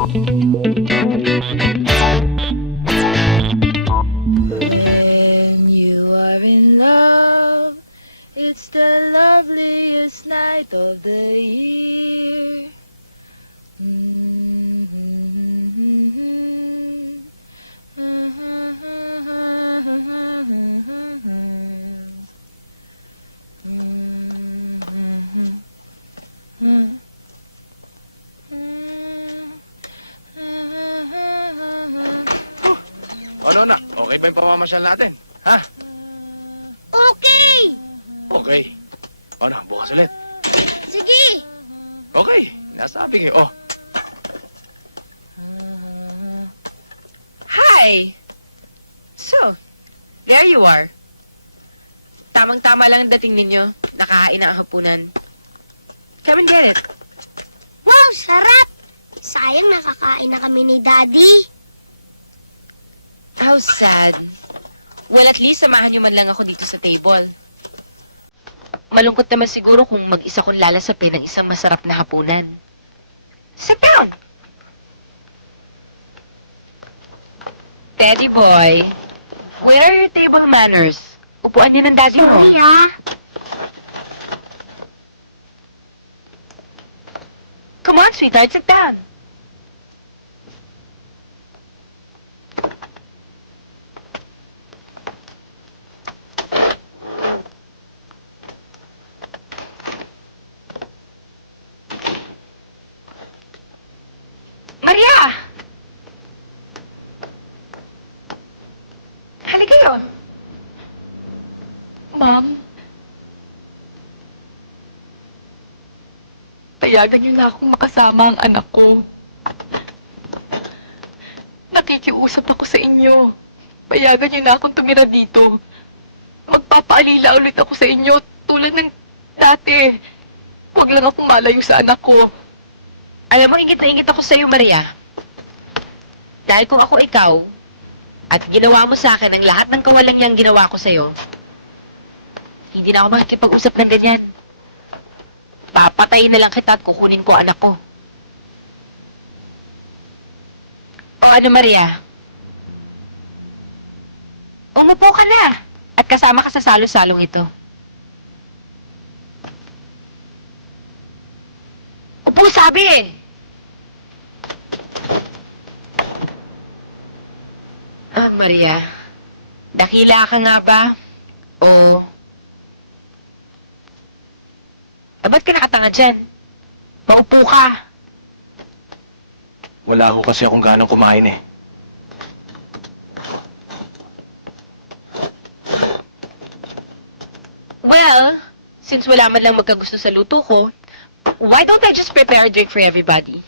When you are in love, it's the loveliest night of the year. Ano na? Okay ba yung pamamasyal natin? Ha? Okay! Okay. Ano, bukas ulit. Sige! Okay, nasabi ko. Oh, Hi! So, there you are. Tamang-tama lang ang dating ninyo. Nakahain na ang hapunan. Come and get it. Wow, sarap! Sayang nakakain na kami ni Daddy. How sad. Well, at least samahan nyo man lang ako dito sa table. Malungkot naman siguro kung mag-isa kong lalasapin ng isang masarap na hapunan. Sit down! Teddy boy, where are your table manners? Upuan niya ng daddy mo. Sorry, ah. Come on, sweetheart, sit down. Maria! Halika yun. Ma'am, payagan niyo na akong makasama ang anak ko. Nakikiusap ako sa inyo. Payagan niyo na akong tumira dito. Magpapaalila ulit ako sa inyo tulad ng dati. Huwag lang akong malayo sa anak ko. Alam mo, ingit na ingit ako sa'yo, Maria. Dahil kung ako ikaw, at ginawa mo sa akin ang lahat ng kawalangyang ginawa ko sa'yo, hindi na ako makikipag-usap ng ganyan. Papatayin na lang kita at kukunin ko anak ko. O ano, Maria? Umupo ka na at kasama ka sa salo-salong ito. Upo, sabi eh! Ah, Maria. Dakila ka nga ba? O... ba't ka nakatanga dyan? Maupo ka. wala ho kasi akong ganang kumain eh. Well, since wala man lang magkagusto sa luto ko, why don't I just prepare a drink for everybody?